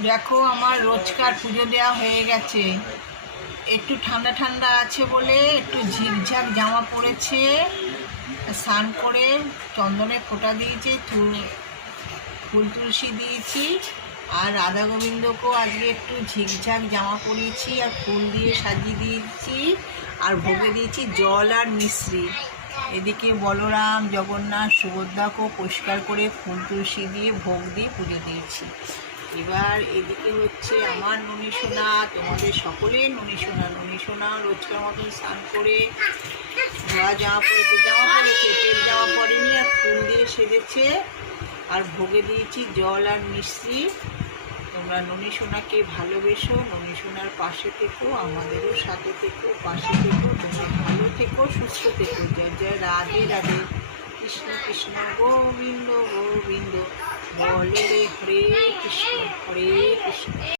দেখো আমার রোজকার পুজো দেওয়া হয়ে গেছে। একটু ঠান্ডা ঠান্ডা আছে বলে একটু ঝিকঝাক জামা পরেছে, স্নান করে চন্দনে ফোঁটা দিয়েছে, ফুল তুলসী দিয়েছি। আর রাধা গোবিন্দকেও আজকে একটু ঝিকঝাক জামা পরিয়েছি আর ফুল দিয়ে সাজিয়ে দিয়েছি। আর ভোগে দিয়েছি জল আর মিশ্রি। এদিকে বলরাম, জগন্নাথ, সুভদ্রাকেও পরিষ্কার করে ফুল তুলসী দিয়ে ভোগ দিয়ে পুজো দিয়েছি। এবার এদিকে হচ্ছে আমার ননী সোনা, তোমাদের সকলের ননী সোনা রোজকার মতন স্নান করে ধোয়া জামা পরেছে, পেট জামা পরেনি, আর ফুল দিয়ে সেজেছে। আর ভোগে দিয়েছি জল আর মিশ্রি। তোমরা ননী সোনাকে ভালোবেসো, ননী সোনার পাশে থেকো, আমাদেরও সাথে থেকো, পাশে থেকো। তোমরা ভালো থেকো, সুস্থ থেকো। জয় জয় রাধে রাধে। কৃষ্ণ কৃষ্ণ গোবিন্দ গোবিন্দ, বলে রে হরে কৃষ্ণ হরে কৃষ্ণ।